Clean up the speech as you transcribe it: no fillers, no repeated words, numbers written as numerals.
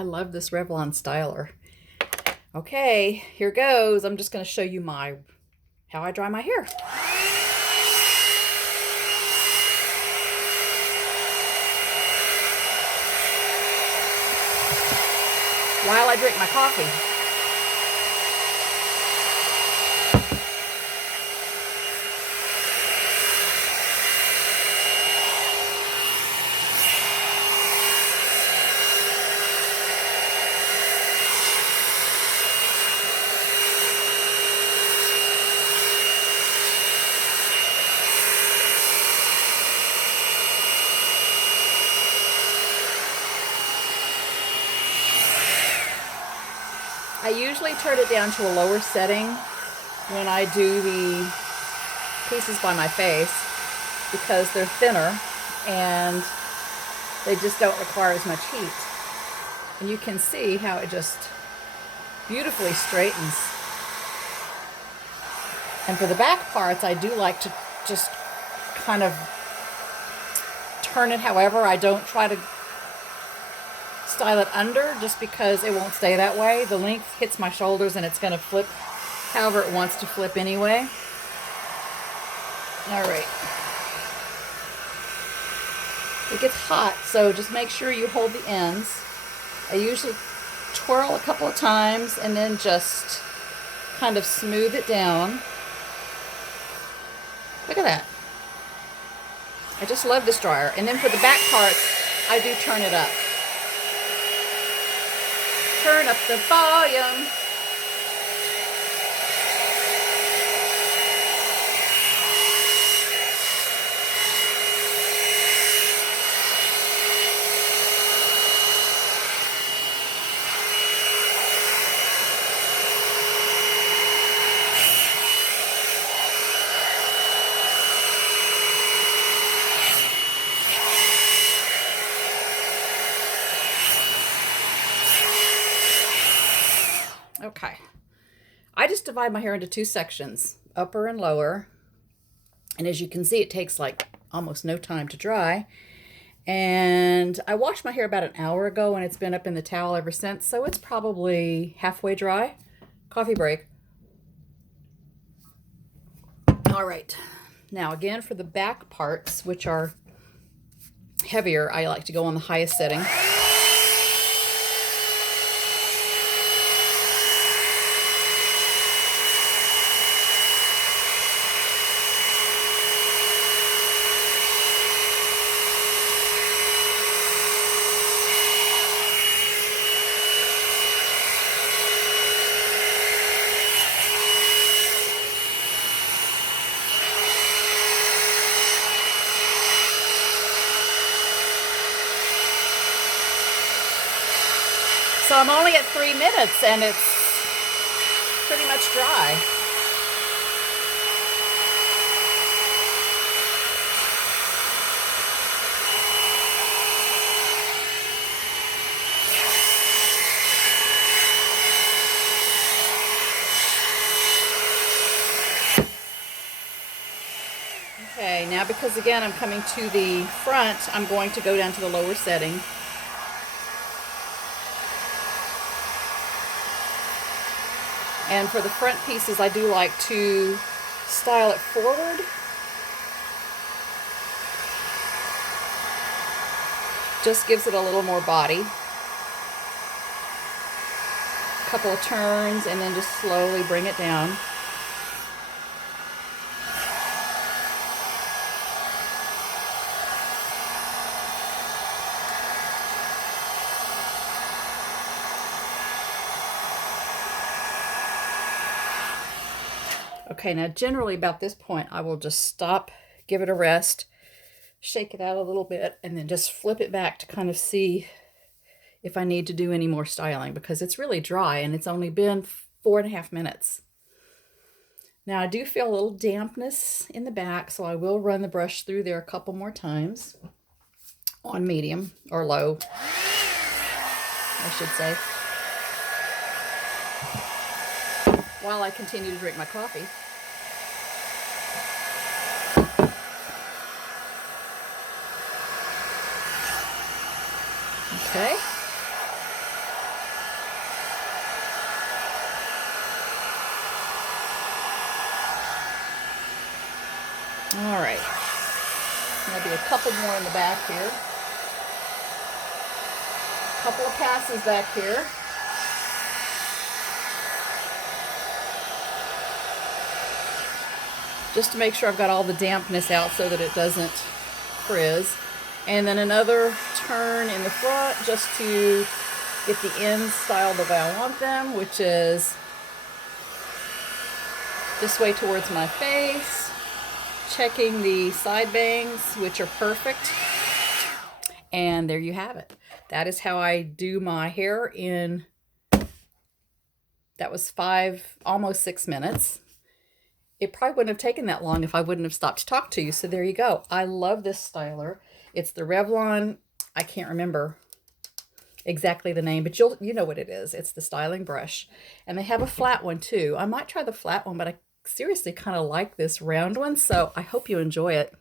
I love this Revlon styler. Okay, here goes. I'm just going to show you how I dry my hair. While I drink my coffee. I usually turn it down to a lower setting when I do the pieces by my face because they're thinner and they just don't require as much heat. And you can see how it just beautifully straightens. And for the back parts, I do like to just kind of turn it however. I don't try to style it under just because it won't stay that way. The length hits my shoulders and it's going to flip however it wants to flip anyway. All right. It gets hot, so just make sure you hold the ends. I usually twirl a couple of times and then just kind of smooth it down. Look at that. I just love this dryer. And then for the back parts, I do turn it up. Turn up the volume. Okay, I just divide my hair into two sections, upper and lower. And as you can see, it takes like almost no time to dry. And I washed my hair about an hour ago and it's been up in the towel ever since. So it's probably halfway dry. Coffee break. All right. Now again, for the back parts, which are heavier, I like to go on the highest setting. So I'm only at 3 minutes and it's pretty much dry. Okay, now because again I'm coming to the front, I'm going to go down to the lower setting. And for the front pieces, I do like to style it forward. Just gives it a little more body. A couple of turns and then just slowly bring it down. Okay, now generally about this point, I will just stop, give it a rest, shake it out a little bit, and then just flip it back to kind of see if I need to do any more styling because it's really dry and it's only been 4.5 minutes. Now I do feel a little dampness in the back, so I will run the brush through there a couple more times on medium or low, I should say, while I continue to drink my coffee. Okay. Maybe a couple more in the back here. A couple of passes back here. Just to make sure I've got all the dampness out so that it doesn't frizz. And then another turn in the front just to get the ends styled the way I want them, which is this way towards my face. Checking the side bangs, which are perfect. And there you have it. That is how I do my hair in, that was almost 6 minutes. It probably wouldn't have taken that long if I wouldn't have stopped to talk to you. So there you go. I love this styler. It's the Revlon, I can't remember exactly the name, but you know what it is. It's the styling brush. And they have a flat one too. I might try the flat one, but I seriously kind of like this round one. So I hope you enjoy it.